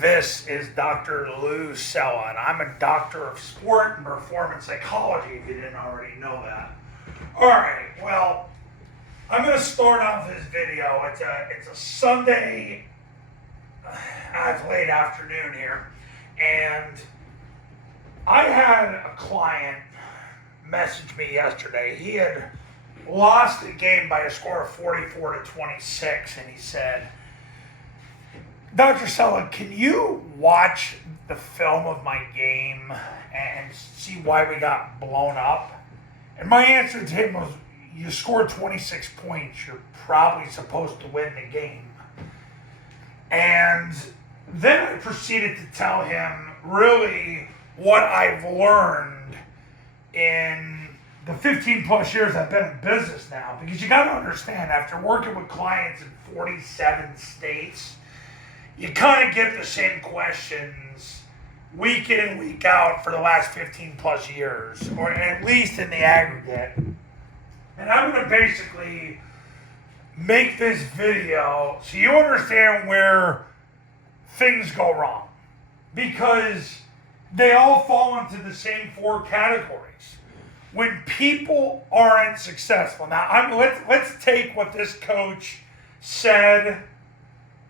This is Dr. Lou Cella, and I'm a doctor of sport and performance psychology, if you didn't already know that. Alright, well, I'm going to start off this video. It's a Sunday, it's late afternoon here, and I had a client message me yesterday. He had lost the game by a score of 44-26, and he said, Dr. Cella, can you watch the film of my game and see why we got blown up? And my answer to him was, you scored 26 points. You're probably supposed to win the game. And then I proceeded to tell him really what I've learned in the 15 plus years I've been in business now. Because you got to understand, after working with clients in 47 states, you kind of get the same questions week in, week out for the last 15 plus years, or at least in the aggregate. And I'm going to basically make this video so you understand where things go wrong. Because they all fall into the same four categories. When people aren't successful. Now, let's take what this coach said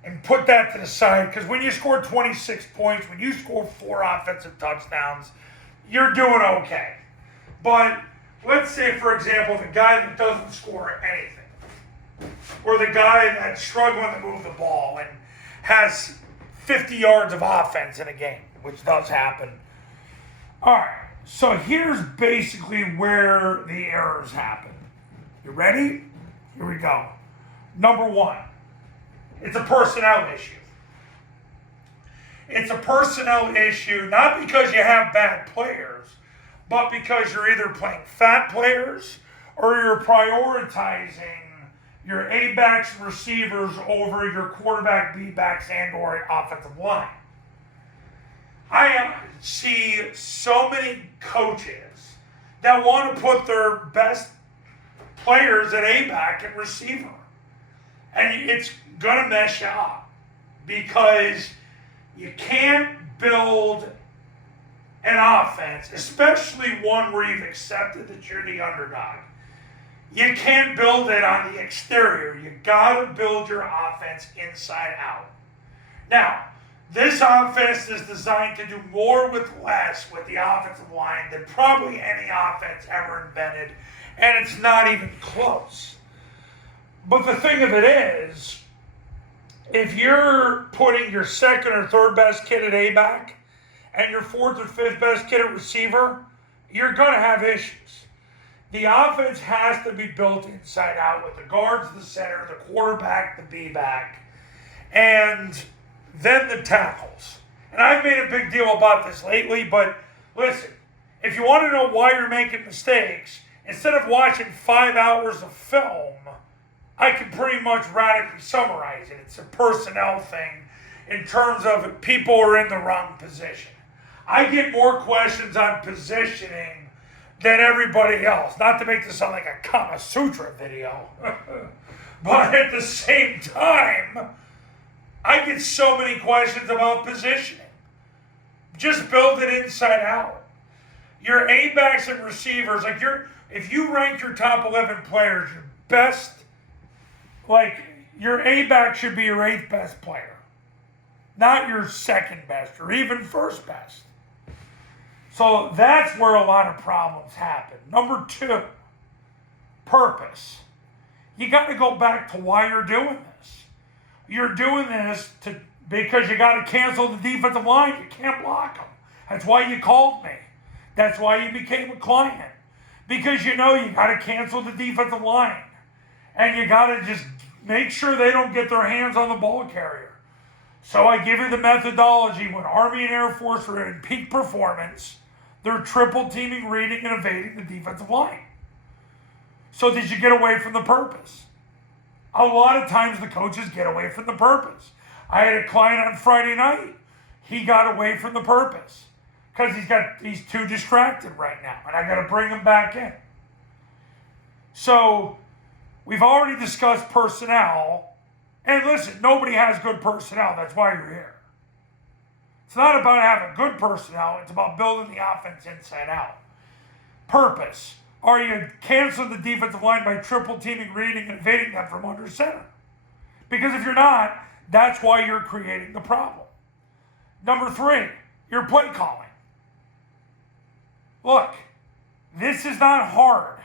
and put that to the side, because when you score 26 points, when you score 4 offensive touchdowns, you're doing okay. But let's say, for example, the guy that doesn't score anything, or the guy that's struggling to move the ball and has 50 yards of offense in a game, which does happen. All right, so here's basically where the errors happen. You ready? Here we go. Number one. It's a personnel issue. It's a personnel issue not because you have bad players, but because you're either playing fat players or you're prioritizing your A-backs and receivers over your quarterback, B-backs, and or offensive line. I see so many coaches that want to put their best players at A-back and receiver. And it's going to mess you up because you can't build an offense, especially one where you've accepted that you're the underdog. You can't build it on the exterior. You got to build your offense inside out. Now, this offense is designed to do more with less with the offensive line than probably any offense ever invented, and it's not even close. But the thing of it is, if you're putting your second or third best kid at A-back and your fourth or fifth best kid at receiver, you're going to have issues. The offense has to be built inside out with the guards, the center, the quarterback, the B-back, and then the tackles. And I've made a big deal about this lately, but listen, if you want to know why you're making mistakes, instead of watching 5 hours of film, I can pretty much radically summarize it. It's a personnel thing in terms of people are in the wrong position. I get more questions on positioning than everybody else. Not to make this sound like a Kama Sutra video. But at the same time, I get so many questions about positioning. Just build it inside out. Your A-backs and receivers, if you rank your top 11 players, your best, your A-back should be your 8th best player, not your 2nd best or even 1st best. So that's where a lot of problems happen. Number 2, purpose. You got to go back to why you're doing this. You're doing this because you got to cancel the defensive line. You can't block them. That's why you called me. That's why you became a client. Because you know you got to cancel the defensive line. And you got to just make sure they don't get their hands on the ball carrier. So I give you the methodology. When Army and Air Force are in peak performance, they're triple teaming, reading, and evading the defensive line. So did you get away from the purpose? A lot of times the coaches get away from the purpose. I had a client on Friday night. He got away from the purpose because he's too distracted right now, and I got to bring him back in. So we've already discussed personnel, and listen, nobody has good personnel. That's why you're here. It's not about having good personnel. It's about building the offense inside out. Purpose. Are you canceling the defensive line by triple teaming, reading, and evading them from under center? Because if you're not, that's why you're creating the problem. Number 3, your play calling. Look, this is not hard.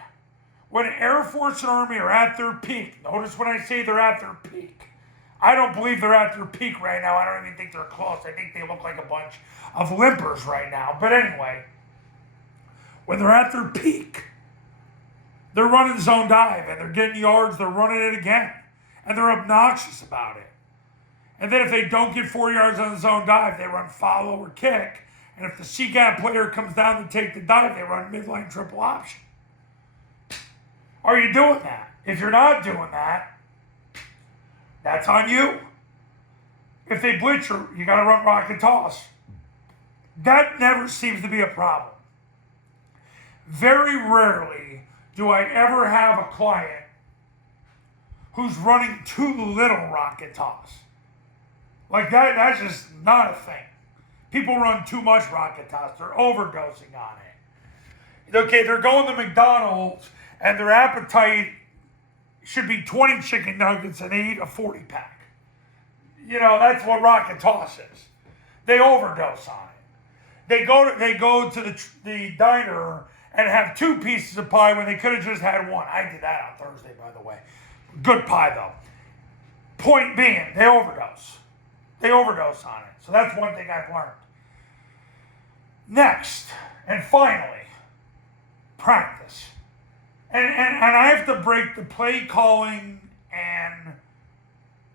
When Air Force and Army are at their peak, notice when I say they're at their peak, I don't believe they're at their peak right now. I don't even think they're close. I think they look like a bunch of limpers right now. But anyway, when they're at their peak, they're running zone dive and they're getting yards, they're running it again. And they're obnoxious about it. And then if they don't get 4 yards on the zone dive, they run follow or kick. And if the C-gap player comes down to take the dive, they run midline triple option. Are you doing that? If you're not doing that, that's on you. If they blitz you got to run rocket toss. That never seems to be a problem. Very rarely do I ever have a client who's running too little rocket toss. Like that's just not a thing. People run too much rocket toss. They're overdosing on it. Okay, they're going to McDonald's and their appetite should be 20 chicken nuggets and they eat a 40-pack. That's what rocket toss is. They overdose on it. They go to the diner and have 2 pieces of pie when they could have just had 1. I did that on Thursday, by the way. Good pie, though. Point being, they overdose. They overdose on it. So that's one thing I've learned. Next, and finally, practice. And I have to break the play calling and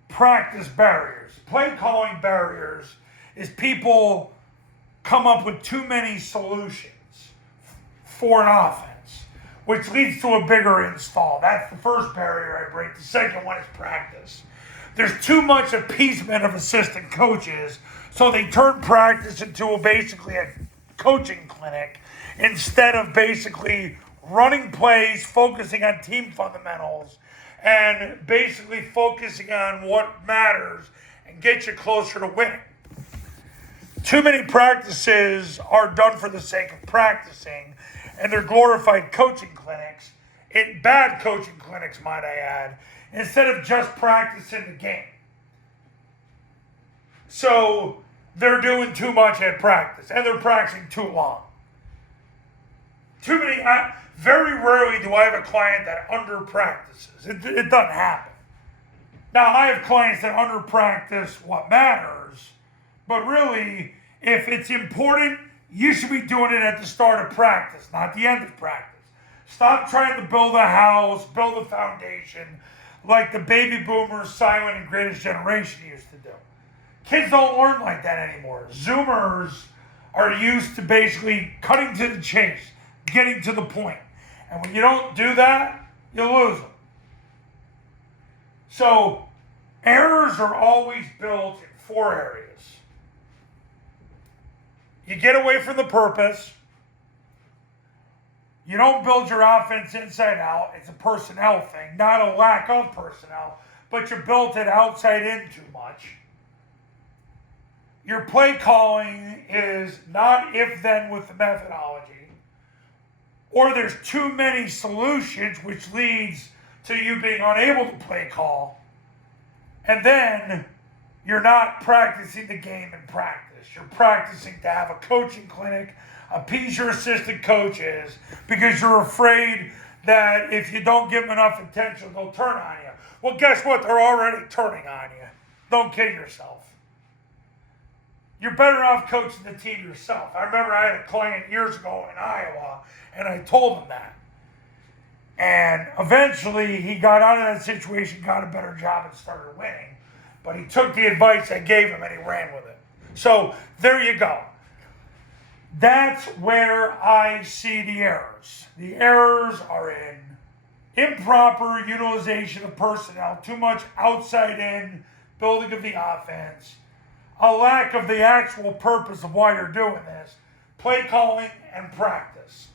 practice barriers. Play calling barriers is people come up with too many solutions for an offense, which leads to a bigger install. That's the first barrier I break. The second one is practice. There's too much appeasement of assistant coaches, so they turn practice into basically a coaching clinic instead of basically running plays, focusing on team fundamentals, and basically focusing on what matters and get you closer to winning. Too many practices are done for the sake of practicing, and they're glorified coaching clinics, bad coaching clinics, might I add, instead of just practicing the game. So they're doing too much at practice, and they're practicing too long. Very rarely do I have a client that under practices. It doesn't happen. Now, I have clients that under practice what matters, but really, if it's important, you should be doing it at the start of practice, not the end of practice. Stop trying to build a house, build a foundation, like the baby boomers, silent, and greatest generation used to do. Kids don't learn like that anymore. Zoomers are used to basically cutting to the chase, getting to the point. And when you don't do that, you lose them. So, errors are always built in 4 areas. You get away from the purpose. You don't build your offense inside out. It's a personnel thing, not a lack of personnel, but you built it outside in too much. Your play calling is not if-then with the methodology. Or there's too many solutions, which leads to you being unable to play call. And then you're not practicing the game in practice. You're practicing to have a coaching clinic, appease your assistant coaches, because you're afraid that if you don't give them enough attention, they'll turn on you. Well, guess what? They're already turning on you. Don't kid yourself. You're better off coaching the team yourself. I remember I had a client years ago in Iowa, and I told him that. And eventually, he got out of that situation, got a better job, and started winning. But he took the advice I gave him, and he ran with it. So, there you go. That's where I see the errors. The errors are in improper utilization of personnel, too much outside-in building of the offense, a lack of the actual purpose of why you're doing this, play calling and practice.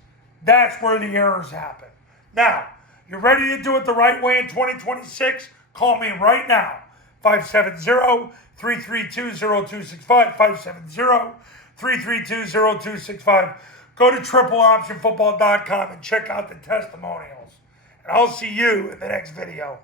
That's where the errors happen. Now, you're ready to do it the right way in 2026? Call me right now, 570-389-9999. 332-0265, 570-332-0265. Go to tripleoptionfootball.com and check out the testimonials. And I'll see you in the next video.